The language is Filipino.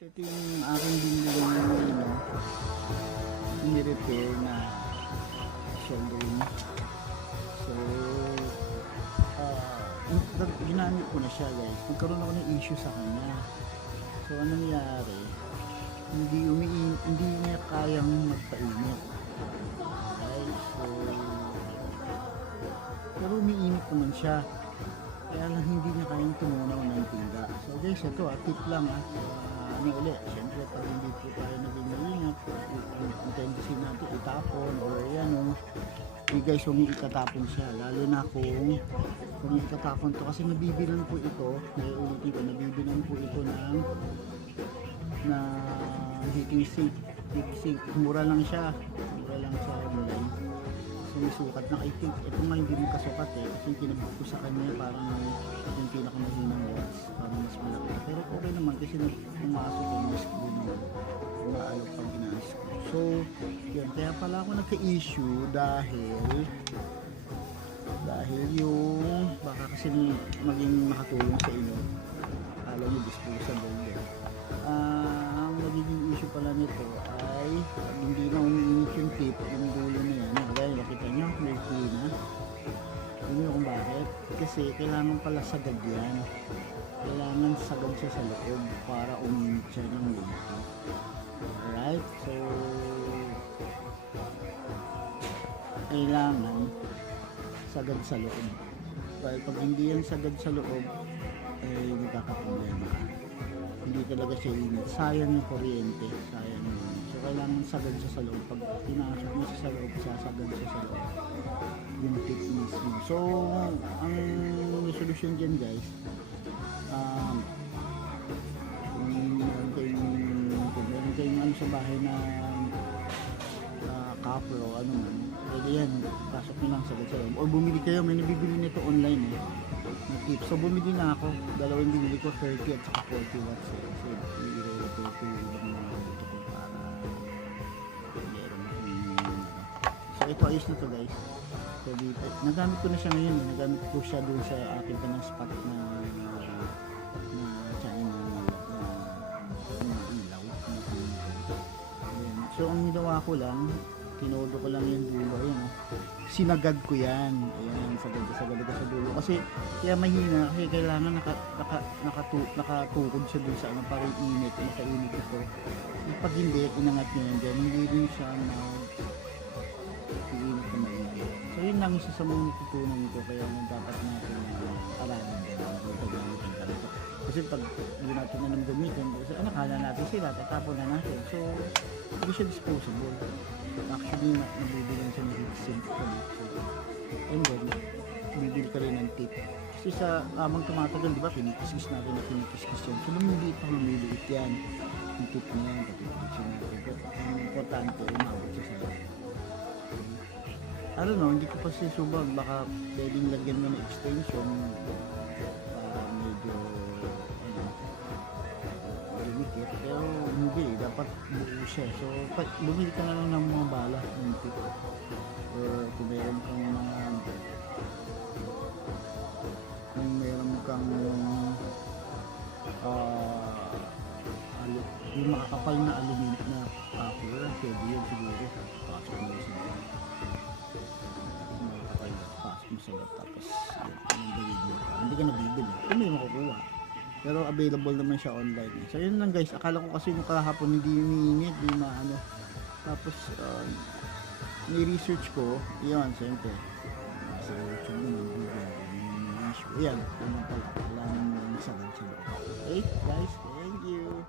Ito yung aking binili ni-repair na showroom. So, ginamit ko na siya guys. Nagkaroon ako ng issue sa kanya. So, anong nangyari? Hindi niya kayang magpainit. Okay, so, pero umiinit naman siya. Kaya lang hindi niya kayang tumunaw ng tinga. So guys, ito tip lang ano ulit, syempre pag hindi po tayo naging maingat, ang tendency natin itapon or yan guys, huwag niyo itatapon siya, lalo na kung huwag niyo itatapon to kasi nabibilan po ito, naiulitin ko, nabibilan po ito na heating sink, mura lang siya online. So may sukat na, I think ito nga hindi mo kasukat kasi yung kinabit ko sa kanya parang yung pinakamahinang watts, parang mas malaki, pero okay naman kasi pumasok yung screw na umaalok pang ina-screw. So yun, kaya pala ako nagka-issue dahil yung baka kasi maging makatulong sa inyo, alam nyo disposable yan. Ang nagiging issue pala nito ay pag hindi na umiinit yung tip, yung dulo na yan, kaya nakita nyo, may na. Hindi kung bakit, kasi kailangan pala sagad yan, kailangan sagad siya sa loob para uminit siya ng lento. Alright, so kailangan sagad sa loob, dahil pag hindi yan sagad sa loob ay magkakaproblema, hindi talaga siya init, sayang yung kuryente, sayang yun. So kailangan sagad siya sa loob, pag pinasok mo siya sa loob, sasagad siya sa loob yung tip mismo. So ang resolution dyan guys, kung meron kayong sa bahay na copper o ano man, pwede yan, pasok nyo lang sagad sa loob, or bumili kayo, may nabibili nito online na tip. So bumili na ako, dalawang binili ko, 30 at saka 40 watts. So i-repair ko yung ibang mga dito ko para so ito ayos na to guys. So dito, nagamit ko na siya ngayon, nagamit ko siya doon sa akin pa ng spot na China na ilaw. So ang ginawa ko lang, tinodo ko lang yung dulo, ayun sinagad ko yan, ayan, sagad ko sa dulo, kasi kaya mahina, kasi kailangan nakatukod siya dun sa ano, parang init, makainit ito. Pag hindi, inangat nyo yan dyan, hindi rin siya init na mainit. So yun lang isa sa mga tutunan ko, kaya dapat natin aralan din kasi pag hindi natin anong gamitin, kasi nakala natin sila, tatapon na natin, so hindi siya disposable. Actually, nabibilan siya ng heat sink and then bibili ka rin ng tip kasi sa amang tumatagal, di ba, pinikiskis natin na pinikiskis yan, so lumiliit yan yung tip niya, patikisin natin, pero ang importante umabot siya sa I don't know, hindi ko pa sisubag, baka pwedeng lagyan mo ng extension para medyo lumikit, pero hindi, dapat buo siya. So bumili ka na lang ng mga bala ng tip, or kung meron kang yung makakapal na aluminum na copper, pwede yun siguro, pasok mo sa makakapal na pasok mo sa tapos hindi ka nabibili, kung may makukuha, pero available naman siya online. So yun lang guys, akala ko kasi nung kahapon hindi umiinit, di maano, tapos ni-research ko, yun, siyempre sa YouTube naman, ayan, naman pala, kailangan mo sagad sa loob. Okay guys, thank you.